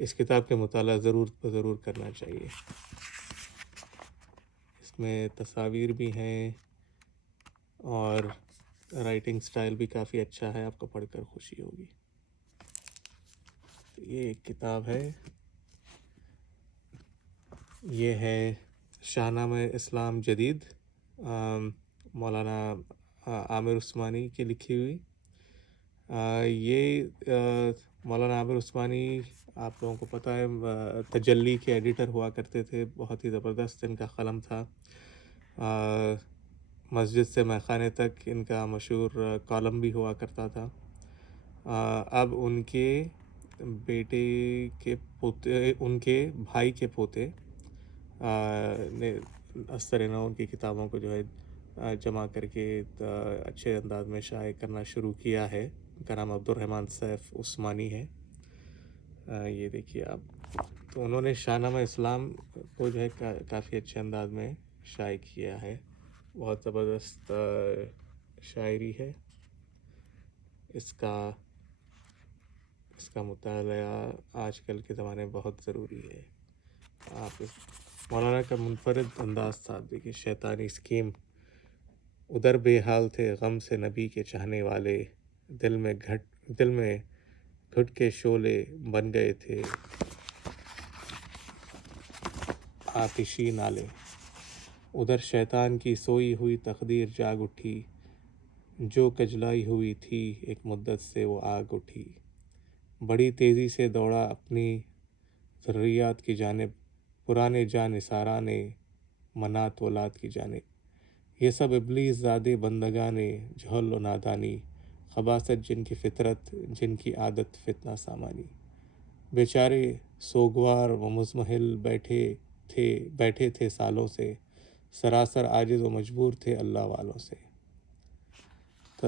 اس کتاب کے مطالعہ ضرور کرنا چاہیے. اس میں تصاویر بھی ہیں اور رائٹنگ سٹائل بھی کافی اچھا ہے، آپ کو پڑھ کر خوشی ہوگی. تو یہ ایک کتاب ہے، یہ ہے شاہنامہ اسلام جدید، مولانا عامر عثمانی کی لکھی ہوئی. یہ مولانا عامر عثمانی آپ لوگوں کو پتہ ہے تجلی کے ایڈیٹر ہوا کرتے تھے، بہت ہی زبردست ان کا قلم تھا. مسجد سے میخانے تک ان کا مشہور کالم بھی ہوا کرتا تھا. اب ان کے بیٹے کے پوتے، ان کے بھائی کے پوتے نے استرینہ ان کی کتابوں کو جو ہے جمع کر کے اچھے انداز میں شائع کرنا شروع کیا ہے. ان کا نام عبدالرحمن سیف عثمانی ہے. یہ دیکھیے آپ، تو انہوں نے شاہنامہ اسلام کو جو ہے کافی اچھے انداز میں شائع کیا ہے. بہت زبردست شاعری ہے. اس کا مطالعہ آج کل کے زمانے میں بہت ضروری ہے. آپ مولانا کا منفرد انداز تھا. دیکھیے، شیطانی اسکیم، ادھر بے حال تھے غم سے نبی کے چاہنے والے، دل میں گھٹ کے شعلے بن گئے تھے آتشی نالے. ادھر شیطان کی سوئی ہوئی تقدیر جاگ اٹھی، جو کجلائی ہوئی تھی ایک مدت سے وہ آگ اٹھی. بڑی تیزی سے دوڑا اپنی ذریات کی جانب، پرانے جاں نثارانے منات ولاد کی جانب. یہ سب ابلیس زادے بندگان جہل و نادانی، خباثت جن کی فطرت، جن کی عادت فتنہ سامانی. بیچارے سوگوار و مضمحل بیٹھے تھے سالوں سے، سراسر عاجز و مجبور تھے اللہ والوں سے. تو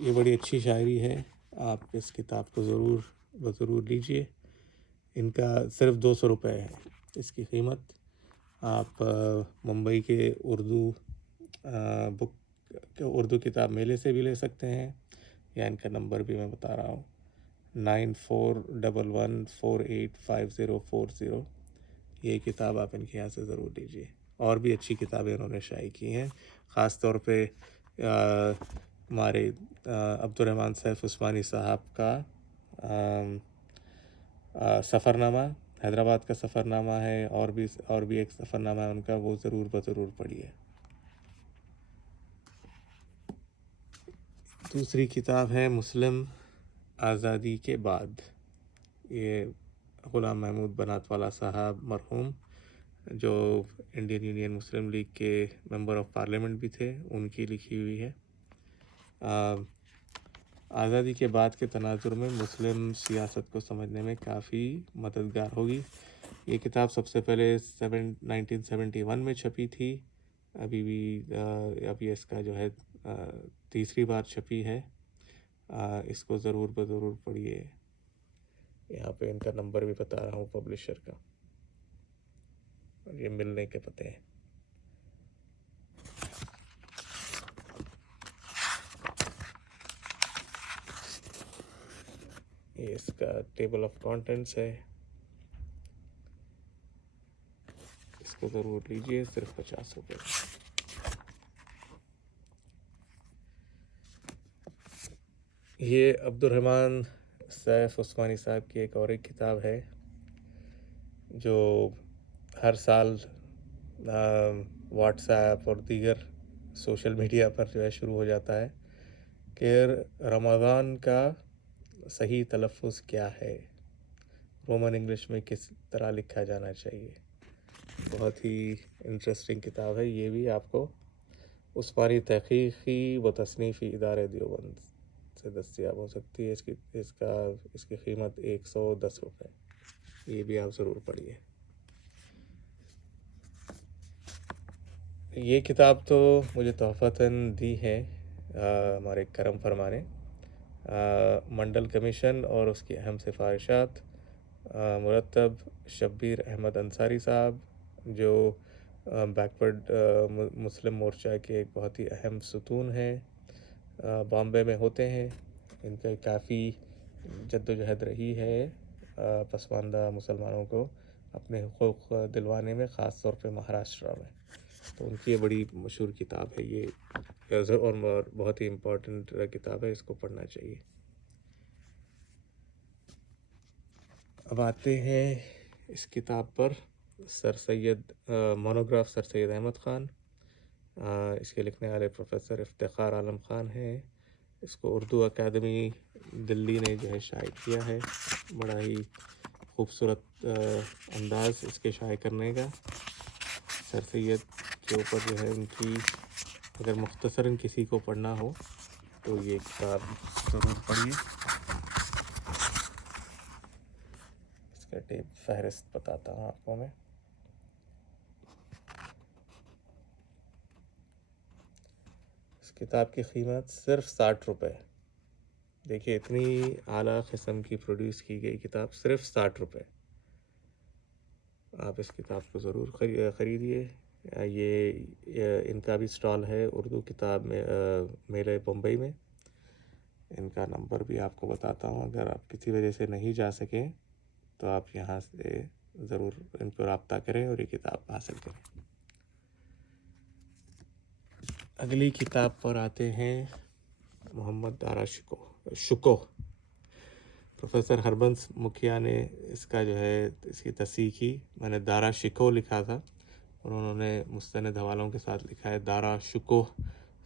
یہ بڑی اچھی شاعری ہے. آپ اس کتاب کو ضرور لیجئے. ان کا صرف 200 روپے ہے اس کی قیمت. آپ ممبئی کے اردو کتاب میلے سے بھی لے سکتے ہیں، یا ان کا نمبر بھی میں بتا رہا ہوں 9411485040. یہ کتاب آپ ان کے یہاں سے ضرور لیجیے. اور بھی اچھی کتابیں انہوں نے شائع کی ہیں، خاص طور پہ ہمارے عبدالرحمن سیف عثمانی صاحب کا سفر نامہ، حیدرآباد کا سفر نامہ ہے، اور بھی ایک سفر نامہ ہے ان کا، وہ ضرور پڑھیے. دوسری کتاب ہے مسلم آزادی کے بعد. یہ غلام محمود بنات والا صاحب مرحوم، جو انڈین یونین مسلم لیگ کے ممبر آف پارلیمنٹ بھی تھے، ان کی لکھی ہوئی ہے. آزادی کے بعد کے تناظر میں مسلم سیاست کو سمجھنے میں کافی مددگار ہوگی. یہ کتاب سب سے پہلے 1971 میں چھپی تھی. ابھی اس کا جو ہے تیسری بار چھپی ہے. اس کو ضرور پڑھیے. یہاں پہ ان کا نمبر بھی بتا رہا ہوں پبلشر کا، اور یہ ملنے کے پتے ہیں. یہ اس کا ٹیبل آف کانٹینٹس ہے، اس کو ضرور لیجیے، صرف 50 روپے. یہ عبدالرحمن سیف عثمانی صاحب کی ایک اور ایک کتاب ہے، جو ہر سال واٹس ایپ اور دیگر سوشل میڈیا پر جو ہے شروع ہو جاتا ہے کہ رمضان کا صحیح تلفظ کیا ہے، رومن انگلش میں کس طرح لکھا جانا چاہیے. بہت ہی انٹرسٹنگ کتاب ہے. یہ بھی آپ کو عثمانی تحقیقی و تصنیفی ادارے دیوبند سے دستیاب ہو سکتی ہے. اس کی قیمت 110 روپے. یہ بھی آپ ضرور پڑھیے. یہ کتاب تو مجھے تحفتاً دی ہے ہمارے کرم فرما نے. منڈل کمیشن اور اس کی اہم سفارشات، مرتب شبیر احمد انصاری صاحب، جو بیکورڈ مسلم مورچہ کے ایک بہت ہی اہم ستون ہیں، بامبے میں ہوتے ہیں. ان کا کافی جد و جہد رہی ہے پسماندہ مسلمانوں کو اپنے حقوق دلوانے میں، خاص طور پہ مہاراشٹرا میں. تو ان کی یہ بڑی مشہور کتاب ہے یہ، اور بہت ہی امپورٹنٹ کتاب ہے، اس کو پڑھنا چاہیے. اب آتے ہیں اس کتاب پر. سر سید مونوگراف سر سید احمد خان، اس کے لکھنے والے پروفیسر افتخار عالم خان ہیں. اس کو اردو اکیڈمی دلی نے جو ہے شائع کیا ہے. بڑا ہی خوبصورت انداز اس کے شائع کرنے کا. سر سید کے اوپر جو ہے ان کی، اگر مختصراً کسی کو پڑھنا ہو تو یہ کتاب ضرور پڑھیے. اس کا فہرست بتاتا ہوں آپ کو میں. اس کتاب کی قیمت صرف 60 روپے. دیکھیے اتنی اعلیٰ قسم کی پروڈیوس کی گئی کتاب صرف 60 روپے. آپ اس کتاب کو ضرور خریدیے. یہ ان کا بھی سٹال ہے اردو کتاب میں میلے بمبئی میں. ان کا نمبر بھی آپ کو بتاتا ہوں، اگر آپ کسی وجہ سے نہیں جا سکیں تو آپ یہاں سے ضرور ان پر رابطہ کریں اور یہ کتاب حاصل کریں. اگلی کتاب پر آتے ہیں. محمد دارا شکوہ. پروفیسر ہربنس مکھیا نے اس کا جو ہے اس کی تصحیح کی. میں نے دارا شکوہ لکھا تھا اور انہوں نے مستند حوالوں کے ساتھ لکھا ہے دارا شکوہ.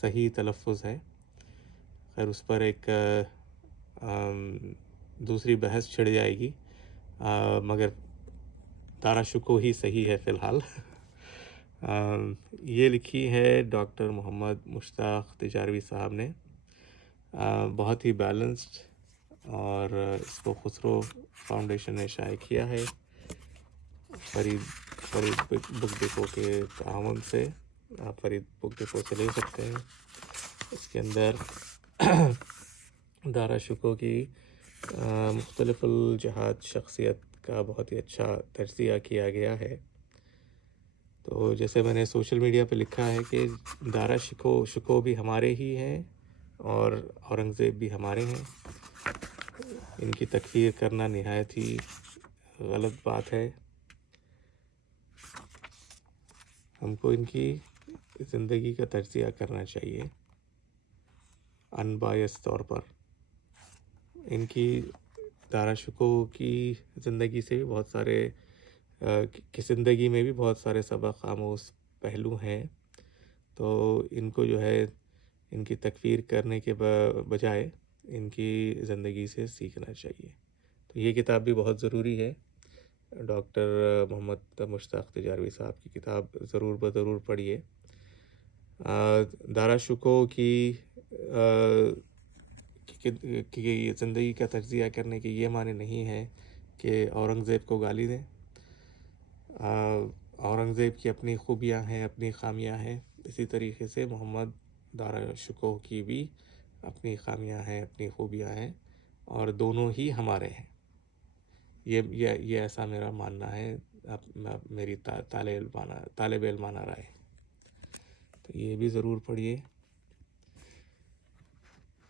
صحیح تلفظ ہے. خیر اس پر ایک دوسری بحث چھڑ جائے گی، مگر دارا شکوہ ہی صحیح ہے فی الحال. یہ لکھی ہے ڈاکٹر محمد مشتاق تجاروی صاحب نے. بہت ہی بیلنسڈ، اور اس کو خسرو فاؤنڈیشن نے شائع کیا ہے فرید بک ڈپو کے تعاون سے. آپ فرید بک ڈپو سے لے سکتے ہیں. اس کے اندر دارا شکوہ کی مختلف الجہات شخصیت کا بہت ہی اچھا تجزیہ کیا گیا ہے. تو جیسے میں نے سوشل میڈیا پہ لکھا ہے کہ دارا شکوہ بھی ہمارے ہی ہیں اور اورنگزیب بھی ہمارے ہیں. ان کی تکفیر کرنا نہایت ہی غلط بات ہے. ہم کو ان کی زندگی کا تجزیہ کرنا چاہیے ان بائس طور پر. ان کی دارا شکوہ کی زندگی سے بھی بہت سارے کی زندگی میں بھی بہت سارے سبق آموز پہلو ہیں. تو ان کو جو ہے ان کی تکفیر کرنے کے بجائے ان کی زندگی سے سیکھنا چاہیے. تو یہ کتاب بھی بہت ضروری ہے. ڈاکٹر محمد مشتاق تجاروی صاحب کی کتاب ضرور پڑھیے. دارا شکوہ کی زندگی کا تجزیہ کرنے کے یہ معنی نہیں ہے کہ اورنگزیب کو گالی دیں. اورنگزیب کی اپنی خوبیاں ہیں، اپنی خامیاں ہیں. اسی طریقے سے محمد دارا شکوہ کی بھی اپنی خامیاں ہیں، اپنی خوبیاں ہیں، اور دونوں ہی ہمارے ہیں. یہ ایسا میرا ماننا ہے، میری طالب علمانہ رائے. تو یہ بھی ضرور پڑھیے.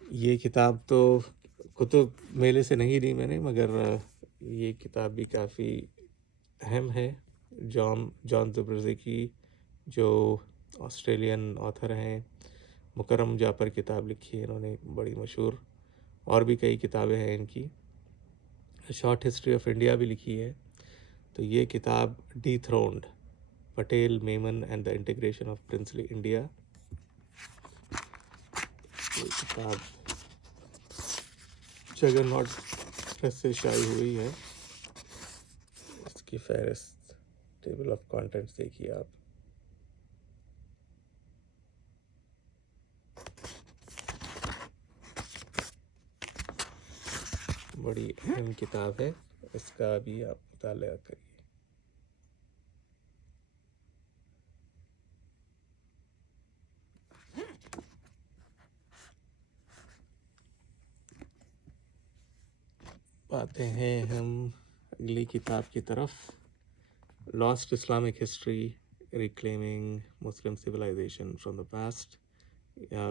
یہ کتاب تو کتب میلے سے نہیں لی میں نے، مگر یہ کتاب بھی کافی اہم ہے. جان زبرزی کی، جو آسٹریلین آتھر ہیں، مکرم جا پر کتاب لکھی ہے انہوں نے، بڑی مشہور. اور بھی کئی کتابیں ہیں ان کی. شارٹ ہسٹری آف انڈیا بھی لکھی ہے. تو یہ کتاب ڈی تھرونڈ Patel Menon and the integration of princely India, یہ کتاب جگن ناٹ پریس سے شائع ہوئی ہے. اس کی فہرست ٹیبل آف کانٹینٹس دیکھیے آپ. بڑی اہم کتاب ہے، اس کا بھی آپ مطالعہ کریے. آتے ہیں ہم اگلی کتاب کی طرف. Lost Islamic history reclaiming Muslim civilisation from the past.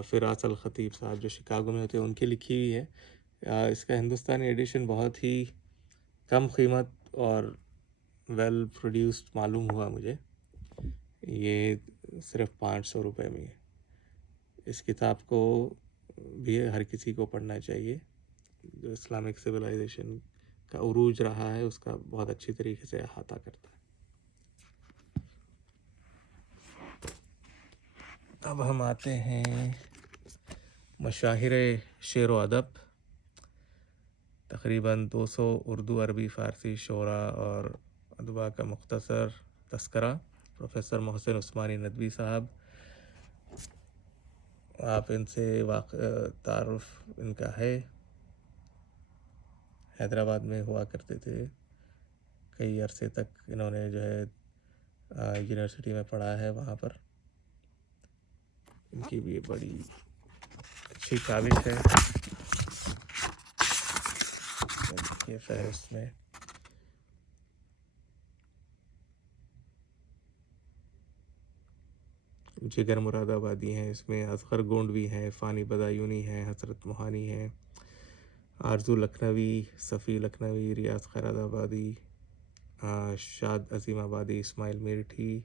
Firas Alkhateeb صاحب جو شکاگو میں ہوتے ہیں ان کی لکھی ہوئی ہے. اس کا ہندوستانی ایڈیشن بہت ہی کم قیمت اور ویل پروڈیوسڈ معلوم ہوا مجھے. یہ صرف 500 روپے میں ہے. اس کتاب کو بھی ہر کسی کو پڑھنا چاہیے. جو اسلامک سویلائزیشن کا عروج رہا ہے اس کا بہت اچھی طریقے سے احاطہ کرتا ہے. اب ہم آتے ہیں مشاہیر شعر و ادب. تقریباً 200 اردو، عربی، فارسی شعراء اور ادبا کا مختصر تذکرہ. پروفیسر محسن عثمانی ندوی صاحب، آپ ان سے تعارف ان کا ہے. حیدرآباد میں ہوا کرتے تھے. کئی عرصے تک انہوں نے جو ہے یونیورسٹی میں پڑھا ہے وہاں پر. ان کی بھی بڑی اچھی کاوش ہے. یہ فہرست میں جگر مراد آبادی ہیں، اس میں اصغر گونڈوی ہیں، فانی بدایونی ہیں، حسرت موہانی ہیں، آرزو لکھنوی، صفی لکھنوی، ریاض خیرات آبادی، شاد عظیم آبادی، اسماعیل میرٹھی،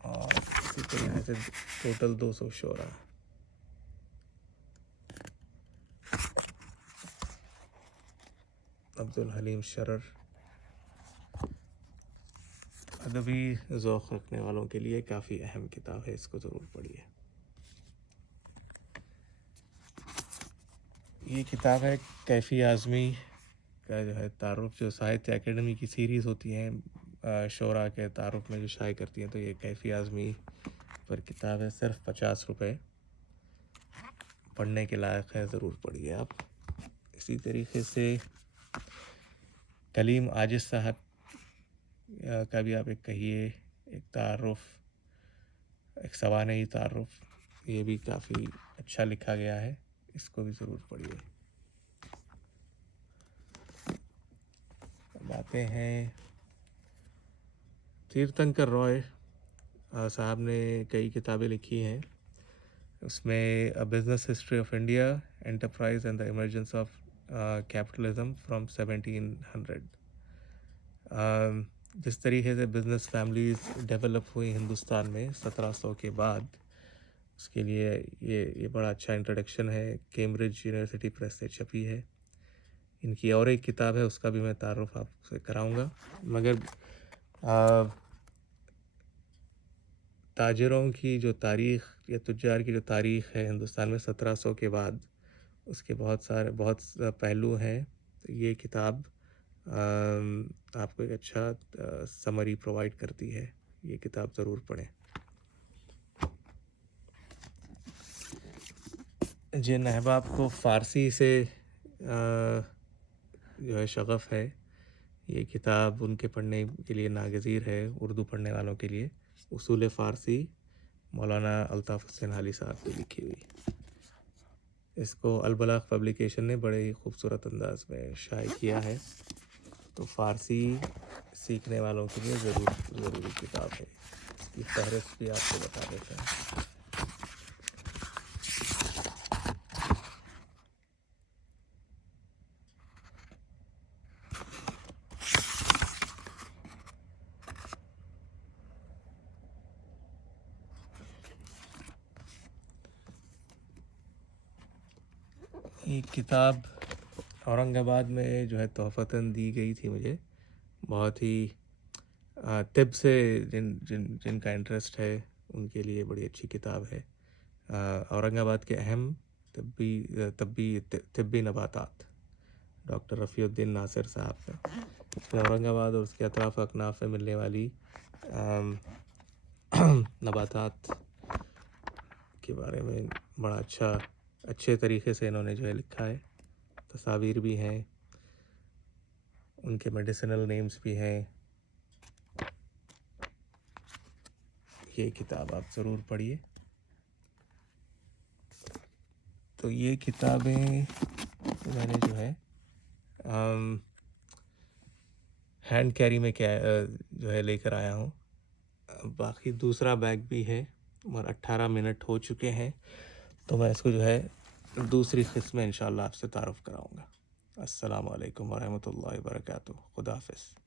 اور اسی طریقے سے ٹوٹل 200 شعراء. عبدالحلیم شرر. ادبی ذوق رکھنے والوں کے لیے کافی اہم کتاب ہے، اس کو ضرور پڑھیے. یہ کتاب ہے کیفی اعظمی کا جو ہے تعارف. جو ساہتیہ اکیڈمی کی سیریز ہوتی ہیں شعراء کے تعارف میں جو شائع کرتی ہیں، تو یہ کیفی اعظمی پر کتاب ہے. صرف 50 روپے. پڑھنے کے لائق ہے، ضرور پڑھیے آپ. اسی طریقے سے کلیم عاجز صاحب کا بھی آپ ایک کہیے، ایک تعارف، ایک سوانحی تعارف. یہ بھی کافی اچھا لکھا گیا ہے، اس کو بھی ضرور پڑھیے. اب آتے ہیں تیرتھنکر رائے صاحب نے کئی کتابیں لکھی ہیں. اس میں business history of India, enterprise and the emergence of capitalism from 1700. جس طریقے سے بزنس فیملیز ڈیولپ ہوئی ہندوستان میں 1700 کے بعد، اس کے لیے یہ بڑا اچھا انٹروڈکشن ہے. کیمبرج یونیورسٹی پریس سے چھپی ہے. ان کی اور ایک کتاب ہے، اس کا بھی میں تعارف آپ سے کراؤں گا. مگر تاجروں کی جو تاریخ یا تجار کی جو تاریخ ہے ہندوستان میں 1700 کے بعد، اس کے بہت پہلو ہیں. تو یہ کتاب آپ کو ایک اچھا سمری پرووائڈ کرتی ہے. یہ کتاب ضرور پڑھیں. جن احباب کو فارسی سے جو ہے شغف ہے، یہ کتاب ان کے پڑھنے کے لیے ناگزیر ہے. اردو پڑھنے والوں کے لیے اصول فارسی، مولانا الطاف حسین حالی صاحب کی لکھی ہوئی. اس کو البلاغ پبلیکیشن نے بڑے ہی خوبصورت انداز میں شائع کیا ہے. تو فارسی سیکھنے والوں کے لیے ضروری کتاب ہے. اس کی فہرست بھی آپ کو بتا دیتا ہوں. ایک کتاب اورنگ آباد میں جو ہے تحفتاً دی گئی تھی مجھے. بہت ہی طب سے جن کا انٹرسٹ ہے ان کے لیے بڑی اچھی کتاب ہے. اورنگ آباد کے اہم طبی نباتات، ڈاکٹر رفیع الدین ناصر صاحب کا. اس میں اورنگ آباد اور اس کے اطراف اکناف میں ملنے والی نباتات کے بارے میں بڑا اچھے طریقے سے انہوں نے جو ہے لکھا ہے. تصاویر بھی ہیں، ان کے میڈیسنل نیمز بھی ہیں. یہ کتاب آپ ضرور پڑھیے. تو یہ کتابیں میں نے جو ہے ہینڈ کیری میں جو ہے لے کر آیا ہوں. باقی دوسرا بیگ بھی ہے، اور 18 منٹ ہو چکے ہیں، تو میں اس کو جو ہے دوسری قسط میں انشاءاللہ آپ سے تعارف کراؤں گا. السلام علیکم ورحمۃ اللہ وبرکاتہ. خدا حافظ.